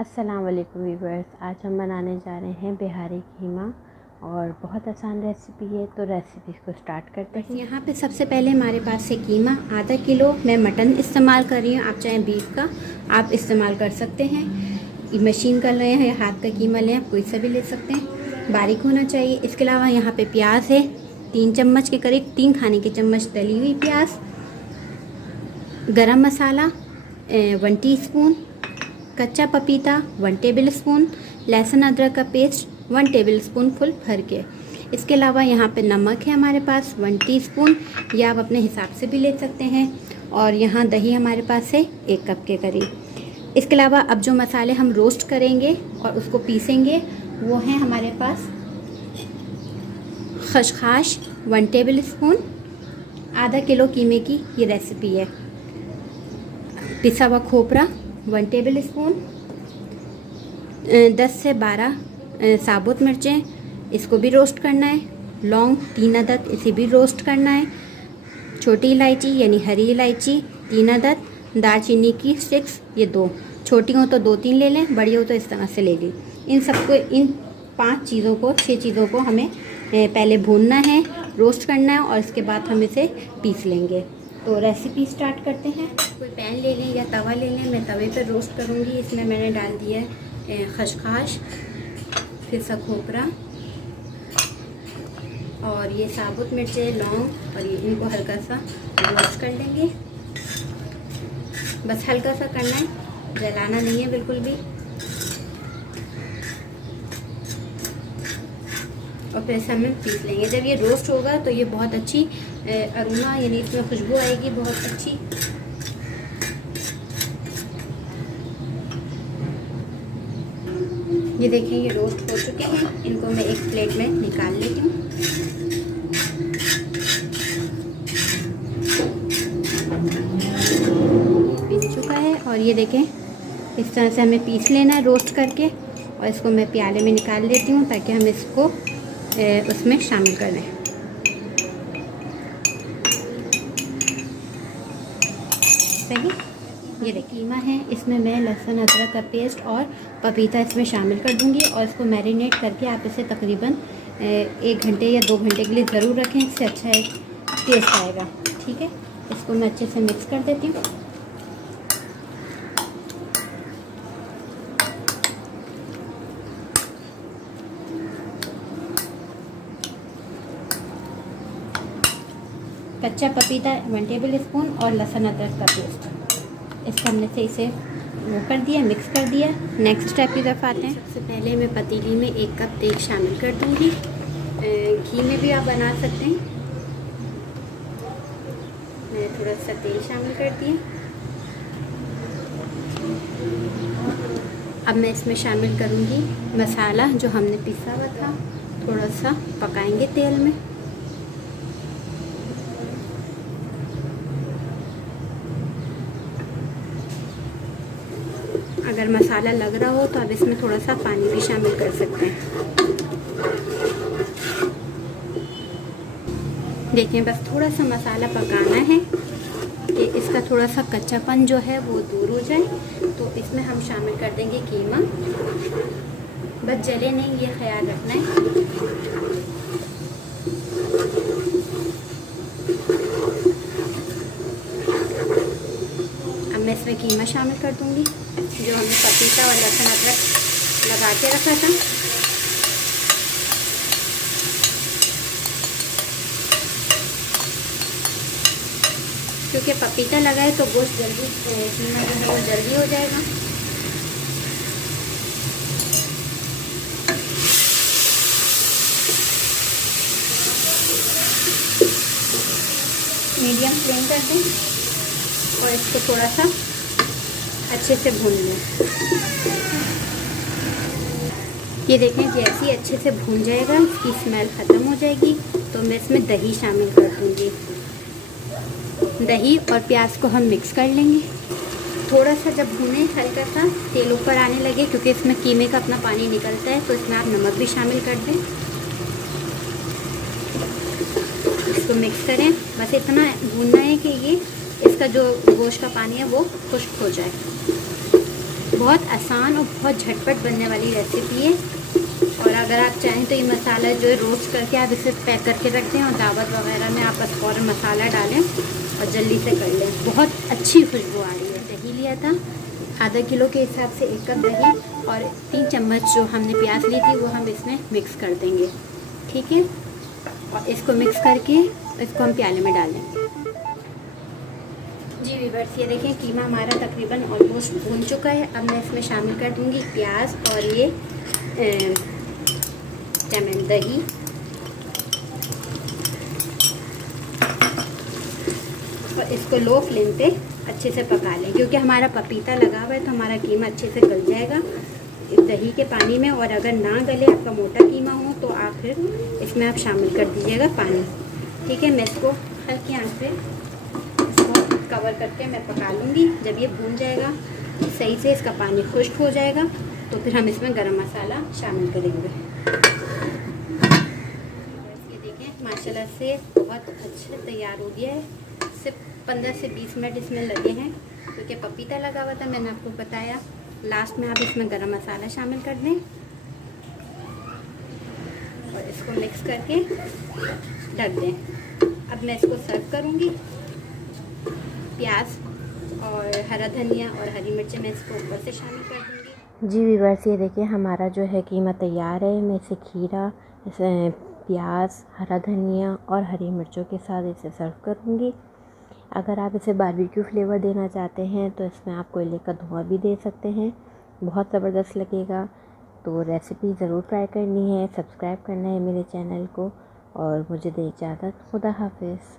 अस्सलाम वालेकुम व्यूअर्स। आज हम बनाने जा रहे हैं बिहारी कीमा और बहुत आसान रेसिपी है, तो रेसिपी को स्टार्ट करते हैं। यहाँ पे सबसे पहले हमारे पास है कीमा आधा किलो। मैं मटन इस्तेमाल कर रही हूँ, आप चाहे बीफ का आप इस्तेमाल कर सकते हैं। मशीन का लें या हाथ का कीमा लें, आप कोई सा भी ले सकते हैं, बारीक होना चाहिए। इसके अलावा यहाँ पे प्याज है 3 चम्मच के करीब, 3 खाने के चम्मच तली हुई प्याज, गरम मसाला 1 टीस्पून, कच्चा पपीता 1 टेबल स्पून, लहसुन अदरक का पेस्ट 1 टेबल स्पून फुल भर के। इसके अलावा यहाँ पे नमक है हमारे पास 1 टीस्पून, या आप अपने हिसाब से भी ले सकते हैं। और यहाँ दही हमारे पास है 1 कप के करीब। इसके अलावा अब जो मसाले हम रोस्ट करेंगे और उसको पीसेंगे वो हैं हमारे पास खसखस 1 टेबल स्पून। आधा किलो कीमे की ये रेसिपी है। पिसा हुआ खोपरा 1 टेबल स्पून, 10 से 12 साबुत मिर्चें, इसको भी रोस्ट करना है। लौंग 3 अदद, इसे भी रोस्ट करना है। छोटी इलायची यानी हरी इलायची 3 अदद, दालचीनी की स्टिक्स ये 2, छोटी हो तो 2-3 ले लें, बड़ी हो तो इस तरह से ले ली। इन सबको, इन 5 चीज़ों को, 6 चीज़ों को हमें पहले भूनना है, रोस्ट करना है और इसके बाद हम इसे पीस लेंगे। तो रेसिपी स्टार्ट करते हैं। कोई पैन ले लें या तवा ले लें, मैं तवे पर रोस्ट करूँगी। इसमें मैंने डाल दिया है खसखस, फिर सा खोपरा और ये साबुत मिर्चें, लौंग, और ये इनको हल्का सा रोस्ट कर लेंगे। बस हल्का सा करना है, जलाना नहीं है बिल्कुल भी। और फिर इसे हमें पीस लेंगे। जब ये रोस्ट होगा तो ये बहुत अच्छी अरोमा यानी इसमें खुशबू आएगी बहुत अच्छी। ये देखें ये रोस्ट हो चुके हैं, इनको मैं एक प्लेट में निकाल लेती हूँ। पीस चुका है और ये देखें इस तरह से हमें पीस लेना है रोस्ट करके, और इसको मैं प्याले में निकाल लेती हूँ ताकि हम इसको उसमें शामिल कर लें। सही, ये देखिए कीमा है, इसमें मैं लहसुन अदरक का पेस्ट और पपीता इसमें शामिल कर दूंगी और इसको मैरिनेट करके आप इसे तकरीबन 1 घंटे या 2 घंटे के लिए ज़रूर रखें, इससे अच्छा एक टेस्ट आएगा। ठीक है, इसको मैं अच्छे से मिक्स कर देती हूँ। कच्चा पपीता 1 टेबल स्पून और लहसुन अदरक का पेस्ट, इसको हमने से इसे वो कर दिया, मिक्स कर दिया। नेक्स्ट स्टेप की तरफ आते हैं। सबसे पहले मैं पतीली में 1 कप तेल शामिल कर दूंगी। घी में भी आप बना सकते हैं। मैंने थोड़ा सा तेल शामिल कर दिया। अब मैं इसमें शामिल करूंगी मसाला जो हमने पिसा हुआ था, थोड़ा सा पकाएंगे तेल में। अगर मसाला लग रहा हो तो आप इसमें थोड़ा सा पानी भी शामिल कर सकते हैं। देखिए बस थोड़ा सा मसाला पकाना है कि इसका थोड़ा सा कच्चापन जो है वो दूर हो जाए। तो इसमें हम शामिल कर देंगे कीमा। बस जले नहीं, ये ख्याल रखना है। अब मैं इसमें कीमा शामिल कर दूंगी जो हमने पपीता और लहसुन अदरक लगा के रखा था। क्योंकि पपीता लगा है तो गोश्त जल्दी, कीमा जो है वो जल्दी हो जाएगा। मीडियम फ्लेम कर दें और इसको थोड़ा सा अच्छे से भून लें। ये देखें जैसे ही अच्छे से भून जाएगा, इसकी स्मेल ख़त्म हो जाएगी, तो मैं इसमें दही शामिल कर दूँगी। दही और प्याज को हम मिक्स कर लेंगे। थोड़ा सा जब भूने, हल्का सा तेल ऊपर आने लगे, क्योंकि इसमें कीमे का अपना पानी निकलता है, तो इसमें आप नमक भी शामिल कर दें। इसको मिक्स करें। बस इतना भूनना है कि ये इसका जो गोश्त का पानी है वो खुश्क हो जाए। बहुत आसान और बहुत झटपट बनने वाली रेसिपी है। और अगर आप चाहें तो ये मसाला जो है रोस्ट करके आप इसे पैक करके रख दें और दावत वगैरह में आप बस फ़ौरन मसाला डालें और जल्दी से कर लें। बहुत अच्छी खुशबू आ रही है। दही लिया था आधा किलो के हिसाब से 1 कप दही, और 3 चम्मच जो हमने प्याज ली थी वो हम इसमें मिक्स कर देंगे। ठीक है, और इसको मिक्स करके इसको हम प्याले में डालें। जी व्यूअर्स, ये देखें कीमा हमारा तकरीबन ऑलमोस्ट भून चुका है। अब मैं इसमें शामिल कर दूँगी प्याज और ये दही। और इसको लो फ्लेम पे अच्छे से पका लें, क्योंकि हमारा पपीता लगा हुआ है तो हमारा कीमा अच्छे से गल जाएगा दही के पानी में। और अगर ना गले, आपका मोटा कीमा हो, तो आप फिर इसमें आप शामिल कर दीजिएगा पानी। ठीक है, मैं इसको हल्की आंच पे इसको कवर करके मैं पका लूँगी। जब ये भून जाएगा सही से, इसका पानी खुश्क हो जाएगा, तो फिर हम इसमें गरम मसाला शामिल करेंगे। ये देखें माशाल्लाह से बहुत अच्छा तैयार हो गया है। सिर्फ 15 से 20 मिनट इसमें लगे हैं, क्योंकि पपीता लगा हुआ था, मैंने आपको बताया। लास्ट में आप इसमें गरम मसाला शामिल कर दें और इसको मिक्स करके ढक दें। अब मैं इसको सर्व करूँगी। प्याज और हरा धनिया और हरी मिर्चें मैं इसको ऊपर से शामिल कर दूँगी। जी व्यूअर्स, ये देखिए हमारा जो है कीमा तैयार है। मैं इसे खीरा, इसे प्याज, हरा धनिया और हरी मिर्चों के साथ इसे सर्व करूँगी। अगर आप इसे बारबेक्यू फ्लेवर देना चाहते हैं तो इसमें आप कोयले का धुआं भी दे सकते हैं, बहुत ज़बरदस्त लगेगा। तो रेसिपी ज़रूर ट्राई करनी है, सब्सक्राइब करना है मेरे चैनल को, और मुझे दे इजाज़त। खुदा हाफिज़।